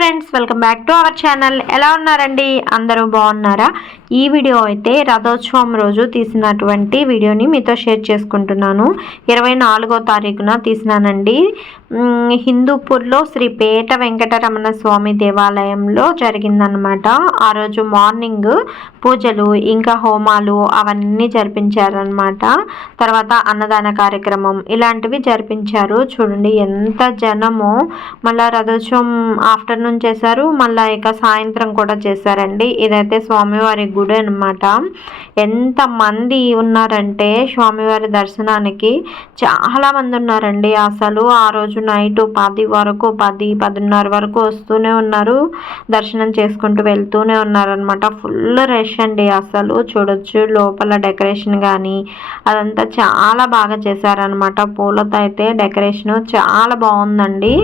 Friends, welcome back to our channel. ఎలా ఉన్నారండి? అందరూ బాగున్నారా? ఈ వీడియో అయితే రథోత్సవం రోజు తీసినటువంటి వీడియోని మీతో షేర్ చేసుకుంటున్నాను. 24వ తారీఖున తీసినానండి. హిందూపూర్లో శ్రీ పేట వెంకటరమణ స్వామి దేవాలయంలో జరిగిందనమాట. ఆ రోజు మార్నింగ్ పూజలు ఇంకా హోమాలు అవన్నీ జరిపించారనమాట. తర్వాత అన్నదాన కార్యక్రమం ఇలాంటివి జరిపించారు. చూడండి ఎంత జనమో. మళ్ళీ రథోత్సవం ఆఫ్టర్నూన్ చేశారు, మళ్ళీ ఇక సాయంత్రం కూడా చేశారండి. ఇదైతే స్వామివారి గుడి అనమాట. ఎంతమంది ఉన్నారంటే స్వామివారి దర్శనానికి చాలా మంది ఉన్నారండి. అసలు ఆ రోజు నైట్ 10 వరకు 10-10:30 వరకు వస్తూనే ఉన్నారు, దర్శనం చేసుకుంటూ వెళ్తూనే ఉన్నారనమాట. ఫుల్ రష్ అండి. అసలు చూడొచ్చు లోపల డెకరేషన్ కానీ అదంతా చాలా బాగా చేశారనమాట. పూలతో అయితే డెకరేషన్ చాలా బాగుందండి.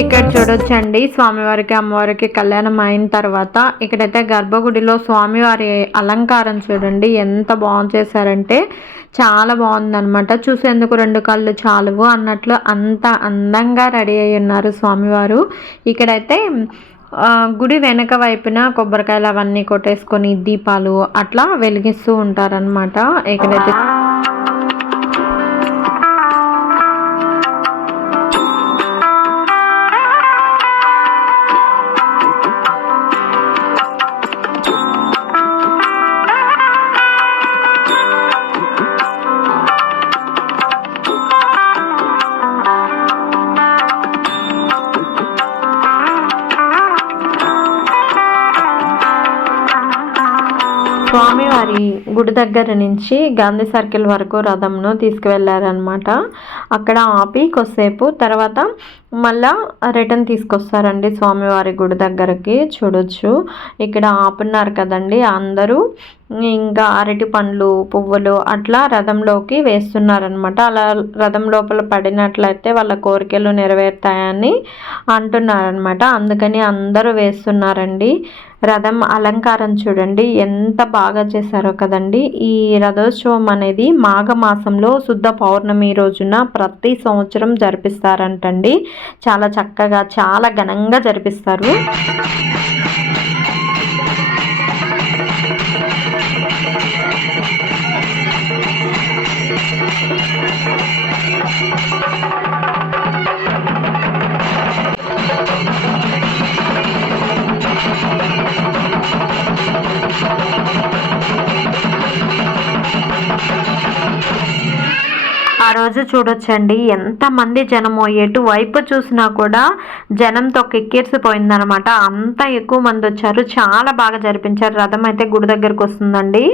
ఇక్కడ చూడొచ్చండి స్వామివారికి అమ్మవారికి కళ్యాణం అయిన తర్వాత ఇక్కడైతే గర్భగుడిలో స్వామివారి అలంకారం చూడండి ఎంత బాగు చేశారంటే చాలా బాగుందనమాట. చూసేందుకు 2 కళ్ళు చాలువు అన్నట్లు అంత అందంగా రెడీ అయి ఉన్నారు స్వామివారు. ఇక్కడైతే గుడి వెనక వైపున కొబ్బరికాయలు అవన్నీ కొట్టేసుకొని దీపాలు అట్లా వెలిగిస్తూ ఉంటారనమాట. ఇక్కడైతే స్వామివారి గుడి దగ్గర నుంచి గాంధీ సర్కిల్ వరకు రథంను తీసుకువెళ్ళారనమాట. అక్కడ ఆపి కొద్దిసేపు తర్వాత మళ్ళా రిటర్న్ తీసుకొస్తారండి స్వామివారి గుడి దగ్గరకి. చూడొచ్చు ఇక్కడ ఆపున్నారు కదండి అందరూ. ఇంకా అరటి పండ్లు పువ్వులు అట్లా రథంలోకి వేస్తున్నారనమాట. అలా రథం లోపల పడినట్లయితే వాళ్ళ కోరికలు నెరవేరుతాయని అంటున్నారనమాట. అందుకని అందరూ వేస్తున్నారండి. రథం అలంకారం చూడండి ఎంత బాగా చేశారో కదండి. ఈ రథోత్సవం అనేది మాఘమాసంలో శుద్ధ పౌర్ణమి రోజున ప్రతి సంవత్సరం జరిపిస్తారంటండి. చాలా చక్కగా చాలా ఘనంగా జరిపిస్తారు. ఆ రోజు చూడొచ్చండి ఎంతమంది జనమో, ఎటువైపు చూసినా కూడా జనంతో కిక్కిరిసిపోయిందనమాట. అంత ఎక్కువ మంది వచ్చారు, చాలా బాగా జరిపించారు. రథం అయితే గుడి దగ్గరకు వస్తుందండి.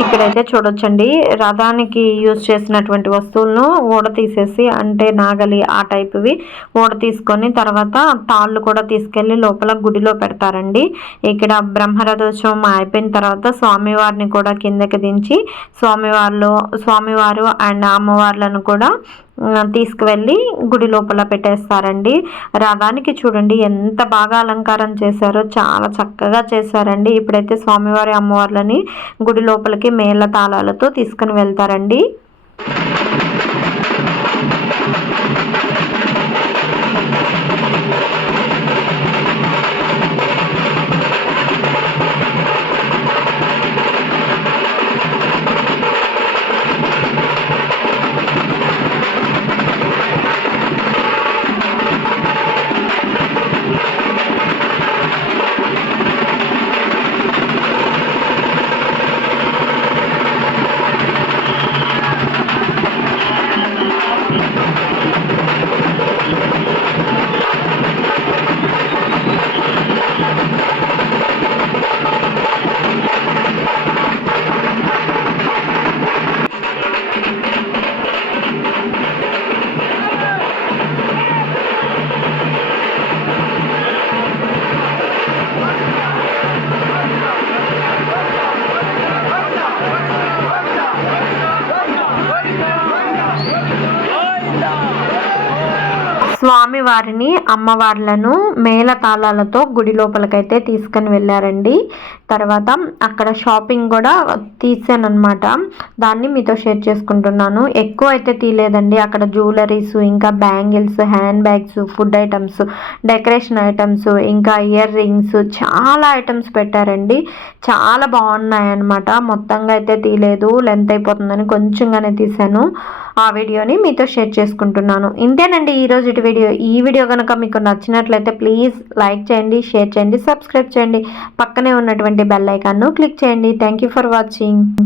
ఇక్కడైతే చూడొచ్చండి, రథానికి యూజ్ చేసినటువంటి వస్తువులను ఊడ తీసేసి, అంటే నాగలి ఆ టైప్వి ఊడ తీసుకొని తర్వాత తాళ్ళు కూడా తీసుకెళ్లి లోపల గుడిలో పెడతారండి. ఇక్కడ బ్రహ్మరథోత్సవం అయిపోయిన తర్వాత స్వామివారిని కూడా కిందకి దించి స్వామివారు అండ్ అమ్మవార్లను కూడా తీసుకువెళ్ళి గుడి లోపల పెట్టేస్తారండి. రథానికి చూడండి ఎంత బాగా అలంకారం చేశారో, చాలా చక్కగా చేశారండి. ఇప్పుడైతే స్వామివారి అమ్మవార్లని గుడి లోపలికి మేళ తాళాలతో తీసుకుని వెళ్తారండి. స్వామివారిని అమ్మవార్లను మేళతాళాలతో గుడి లోపలికైతే తీసుకుని వెళ్ళారండి. తర్వాత అక్కడ షాపింగ్ కూడా తీసానమాట, దాన్ని మీతో షేర్ చేసుకుంటున్నాను. ఎక్కువ అయితే తీయలేదండి. అక్కడ జ్యువెలరీస్, ఇంకా bangles, hand bags, food items, decoration items, ఇంకా ఇయర్ రింగ్స్, చాలా ఐటమ్స్ పెట్టారండి. చాలా బాగున్నాయి అన్నమాట. మొత్తంగా అయితే తీయలేదు, లెంత్ అయిపోతుందని కొంచెంగానే తీసాను. ఆ వీడియోని మీతో షేర్ చేసుకుంటున్నాను. ఇంతేనండి ఈరోజు వీడియో. ఈ వీడియో కనుక మీకు నచ్చినట్లయితే ప్లీజ్ లైక్ చేయండి, షేర్ చేయండి, సబ్స్క్రైబ్ చేయండి. పక్కనే ఉన్నటువంటి బెల్ ఐకాన్ను క్లిక్ చేయండి. Thank you for watching.